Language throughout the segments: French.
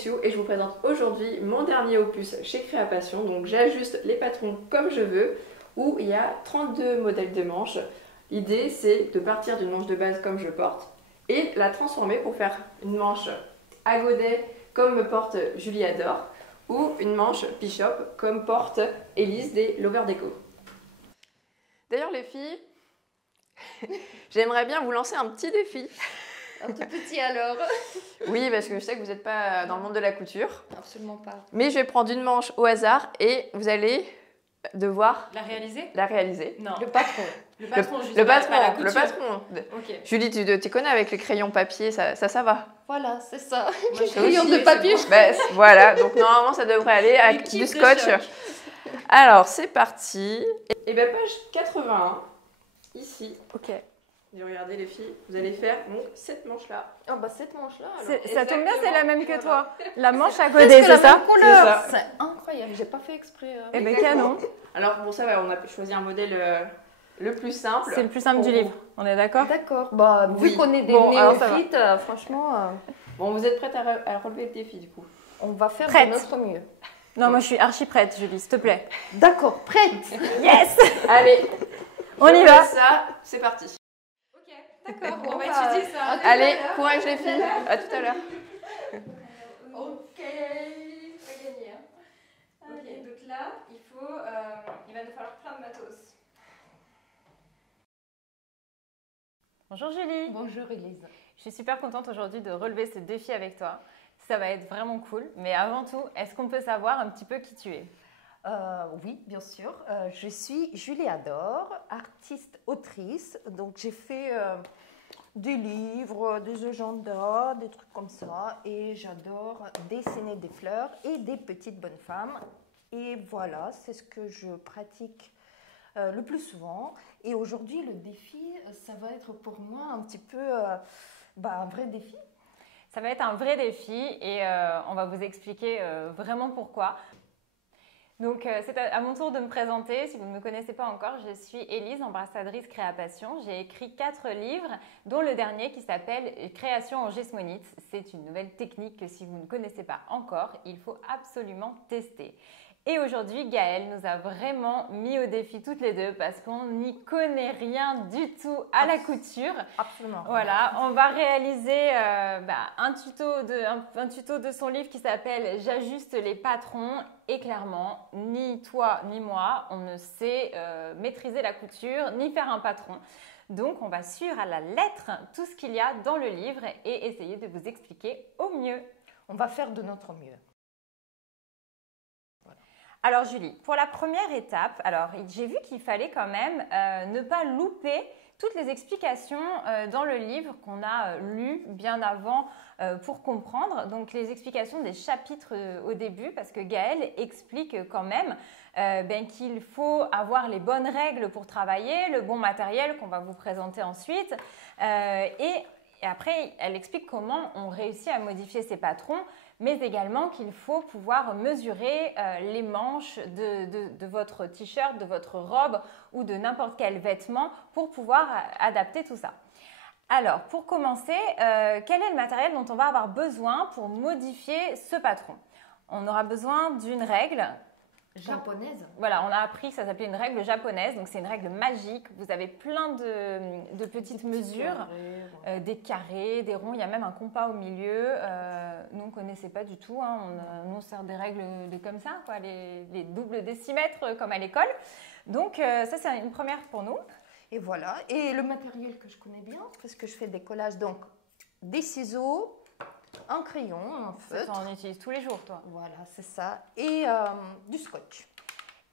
Alessio et je vous présente aujourd'hui mon dernier opus chez Créapassion. Donc j'ajuste les patrons comme je veux, où il y a 32 modèles de manches. L'idée c'est de partir d'une manche de base comme je porte et la transformer pour faire une manche à godet comme me porte Julie Adore ou une manche Bishop comme porte Élise des Lover Déco. D'ailleurs les filles, j'aimerais bien vous lancer un petit défi. Un tout petit alors. Oui, parce que je sais que vous n'êtes pas dans le monde de la couture. Absolument pas. Mais je vais prendre une manche au hasard et vous allez devoir La réaliser? la réaliser. Non. Le patron. Le patron, juste Le pas patron, la le couture. patron. Ok. Julie, tu connais avec les crayons papier, ça va. Voilà, c'est ça. Moi, je Crayon aussi, de c'est papier. bon. Bah, voilà, donc normalement ça devrait aller avec L'équipe du de scotch. choc. Alors, c'est parti. Et bien, page 81, ici. Ok. Et regardez les filles, vous allez faire donc cette manche-là. Ah bah cette manche-là alors. Ça tombe bien, c'est la même que Exactement. toi. La manche à Presque côté, la c'est ça? même couleur. ça. C'est incroyable, j'ai pas fait exprès. Eh ben Exactement. canon. Alors pour ça, on a choisi un modèle le plus simple. C'est le plus simple pour du vous. livre. On est d'accord? D'accord. Bah Oui. vu qu'on est des Bon, alors, ça va. néophytes, franchement, Bon, vous êtes prête à relever le défi du coup? on va faire Prête. de notre mieux. Non, moi je suis archi prête, Julie, s'il te plaît. D'accord, prête. Yes! Allez, On je y vous va. laisse ça, c'est parti. Ok, d'accord, Bon, on va bah, étudier ça. Allez, courage les filles, à tout à l'heure. Ok, pas gagné. Ok, donc là, il va nous falloir plein de matos. Bonjour Julie. Bonjour Elise. Je suis super contente aujourd'hui de relever ce défi avec toi. Ça va être vraiment cool. Mais avant tout, est-ce qu'on peut savoir un petit peu qui tu es? Oui, bien sûr. Je suis Julie Adore, artiste-autrice. Donc j'ai fait des livres, des agendas, des trucs comme ça. Et j'adore dessiner des fleurs et des petites bonnes femmes. Et voilà, c'est ce que je pratique le plus souvent. Et aujourd'hui, le défi, ça va être pour moi un petit peu un vrai défi. Ça va être un vrai défi et on va vous expliquer vraiment pourquoi. Donc, c'est à mon tour de me présenter. Si vous ne me connaissez pas encore, je suis Élise, ambassadrice Créapassion. J'ai écrit 4 livres, dont le dernier qui s'appelle Création en Gismonite. C'est une nouvelle technique que si vous ne connaissez pas encore, il faut absolument tester. Et aujourd'hui, Gaëlle nous a vraiment mis au défi toutes les deux parce qu'on n'y connaît rien du tout à la couture. Absolument. Voilà, on va réaliser un tuto de son livre qui s'appelle J'ajuste les patrons. Et clairement, ni toi ni moi, on ne sait maîtriser la couture ni faire un patron. Donc, on va suivre à la lettre tout ce qu'il y a dans le livre et essayer de vous expliquer au mieux. On va faire de notre mieux. Alors Julie, pour la première étape, j'ai vu qu'il fallait quand même ne pas louper toutes les explications dans le livre qu'on a lu bien avant pour comprendre. Donc les explications des chapitres au début, parce que Gaëlle explique quand même qu'il faut avoir les bonnes règles pour travailler, le bon matériel qu'on va vous présenter ensuite. Et après, elle explique comment on réussit à modifier ces patrons, mais également qu'il faut pouvoir mesurer les manches de votre t-shirt, de votre robe ou de n'importe quel vêtement pour pouvoir adapter tout ça. Alors, pour commencer, quel est le matériel dont on va avoir besoin pour modifier ce patron? On aura besoin d'une règle. Japonaise. Voilà, on a appris que ça s'appelait une règle japonaise, donc c'est une règle magique. Vous avez plein de petites mesures, des carrés, des ronds, il y a même un compas au milieu. Nous, on ne connaissait pas du tout, hein. On sert des règles comme ça, quoi, les doubles décimètres comme à l'école. Donc ça, c'est une première pour nous. Et voilà. Et le matériel que je connais bien, parce que je fais des collages, donc des ciseaux, un crayon, un feutre. Ça, on utilise tous les jours, toi. Voilà, c'est ça. Et du scotch.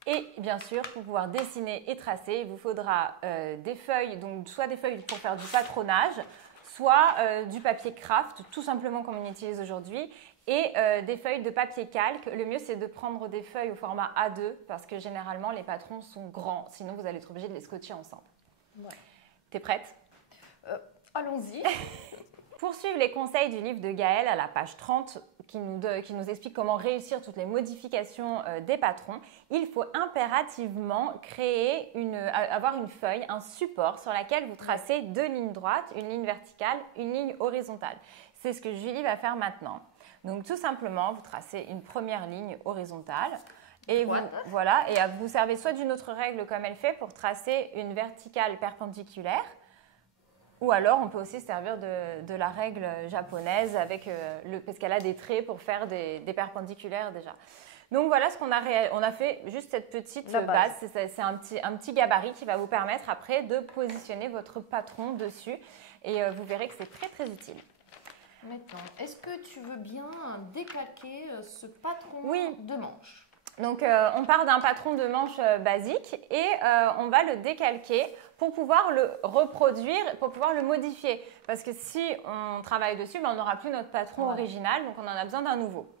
Et bien sûr, pour pouvoir dessiner et tracer, il vous faudra des feuilles, donc soit des feuilles pour faire du patronage, soit du papier craft, tout simplement comme on utilise aujourd'hui, et des feuilles de papier calque. Le mieux, c'est de prendre des feuilles au format A2 parce que généralement, les patrons sont grands. Sinon, vous allez être obligé de les scotcher ensemble. Voilà. T'es prête? Allons-y. Pour suivre les conseils du livre de Gaëlle à la page 30, qui nous explique comment réussir toutes les modifications des patrons, il faut impérativement avoir une feuille, un support sur laquelle vous tracez 2 lignes droites, une ligne verticale, une ligne horizontale. C'est ce que Julie va faire maintenant. Donc tout simplement, vous tracez une première ligne horizontale et vous servez soit d'une autre règle comme elle fait pour tracer une verticale perpendiculaire, ou alors on peut aussi se servir de la règle japonaise parce qu'elle a des traits pour faire des perpendiculaires déjà. Donc voilà ce qu'on a on a fait juste cette petite base. C'est un petit gabarit qui va vous permettre après de positionner votre patron dessus et vous verrez que c'est très très utile. Maintenant, est-ce que tu veux bien décalquer ce patron de manche? Donc, on part d'un patron de manche basique et on va le décalquer pour pouvoir le reproduire, pour pouvoir le modifier. Parce que si on travaille dessus, on n'aura plus notre patron original, donc on en a besoin d'un nouveau.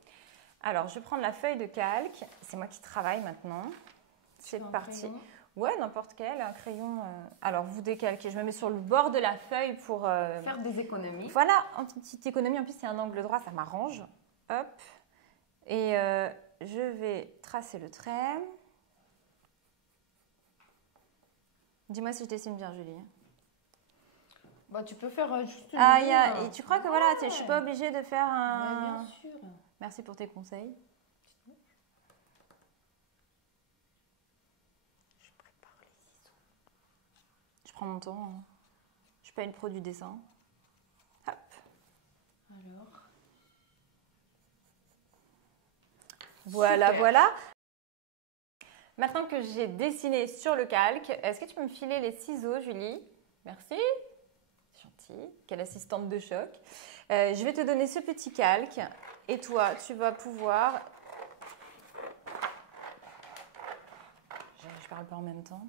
Alors, je vais prendre la feuille de calque. C'est moi qui travaille maintenant. C'est parti. Ouais, n'importe quel, un crayon. Alors, vous décalquez. Je me mets sur le bord de la feuille pour faire des économies. Voilà, une petite économie. En plus, c'est un angle droit, ça m'arrange. Hop. Et je vais tracer le trait. Dis-moi si je dessine bien, Julie. Bah, tu peux faire juste une ligne. Et tu crois que voilà, je ne suis pas obligée de faire un... Bien sûr. Merci pour tes conseils. Je prépare les ciseaux. Je prends mon temps. Hein. Je suis pas une pro du dessin. Hop. Alors. Voilà, voilà. Maintenant que j'ai dessiné sur le calque, est-ce que tu peux me filer les ciseaux, Julie? Merci. C'est gentil. Quelle assistante de choc. Je vais te donner ce petit calque et toi, tu vas pouvoir... Je parle pas en même temps.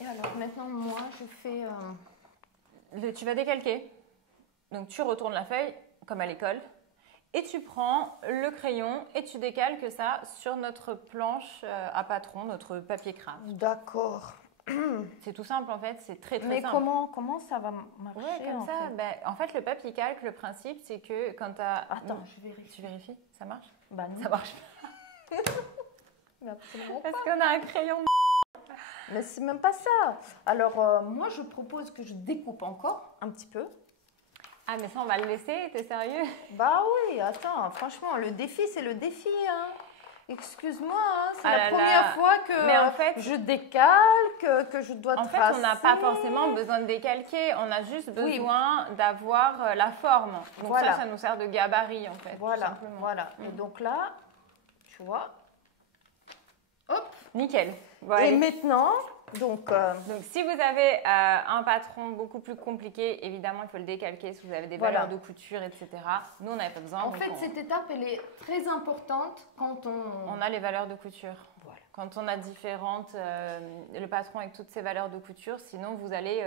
Et alors, maintenant, moi, je fais... Tu vas décalquer. Donc, tu retournes la feuille, comme à l'école, et tu prends le crayon et tu décalques ça sur notre planche à patron, notre papier craft. D'accord. C'est tout simple, en fait, c'est très, très Mais simple. comment ça va marcher? Ouais, comme ça. En fait, le papier calque, le principe, c'est que quand tu as... Attends, je vérifie. Tu vérifies? Ça marche? Bah non. Ça marche pas. Absolument Parce qu'on a un crayon. Mais c'est même pas ça. Alors, moi, je propose que je découpe encore un petit peu. Ah, mais ça, on va le laisser? T'es sérieux? Bah oui, attends, franchement, le défi, c'est le défi, hein. Excuse-moi, hein, c'est la première fois que mais en fait, je décalque, que je dois tracer. En fait, on n'a pas forcément besoin de décalquer, on a juste besoin d'avoir la forme. Donc voilà. Ça nous sert de gabarit, en fait. Voilà, voilà. Et donc là, tu vois, hop. Nickel. Bon, et maintenant, donc si vous avez un patron beaucoup plus compliqué, évidemment, il faut le décalquer si vous avez des valeurs de couture, etc. Nous, on n'avait pas besoin. En fait, cette étape, elle est très importante quand on a les valeurs de couture. Voilà. Quand on a le patron avec toutes ces valeurs de couture, sinon vous n'allez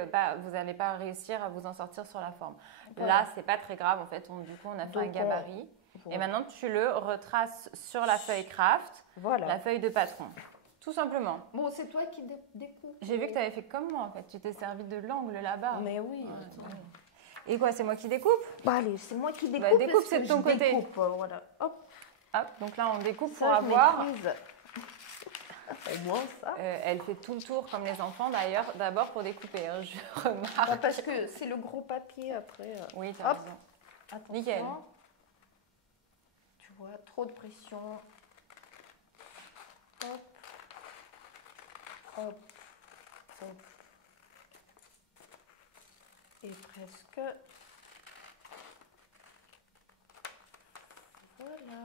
pas réussir à vous en sortir sur la forme. Voilà. Là, c'est pas très grave. En fait, du coup, on a fait un gabarit. Voilà. Et maintenant, tu le retraces sur la feuille craft, la feuille de patron. Tout simplement. Bon, c'est toi qui découpes. J'ai vu que tu avais fait comme moi, en fait. Tu t'es servi de l'angle là-bas. Mais oui. Ouais. Et quoi, c'est moi qui découpe? Bah allez, c'est moi qui découpe. Bah, découpe, c'est de ton côté. Découpe, voilà. Hop. Hop. Donc là, on découpe pour avoir... Au moins ça. Elle fait tout le tour comme les enfants d'ailleurs, d'abord pour découper, hein, je remarque. Bah, parce que c'est le gros papier après. Oui, tu as raison. Attention. Nickel. Tu vois, trop de pression. Hop. Hop, hop. Et presque. Voilà.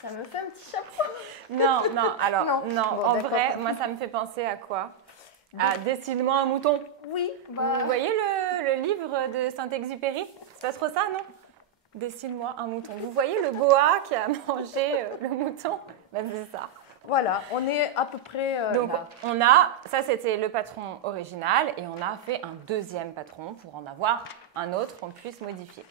Ça me fait un petit chapeau. Non, alors, non, bon, en vrai, moi, ça me fait penser à quoi? À Dessine-moi un mouton. Oui. Vous voyez le livre de Saint-Exupéry? C'est pas trop ça, non? Dessine-moi un mouton. Vous voyez le boa qui a mangé le mouton? Ben, c'est ça. Voilà, on est à peu près donc, là. Ça c'était le patron original et on a fait un deuxième patron pour en avoir un autre qu'on puisse modifier.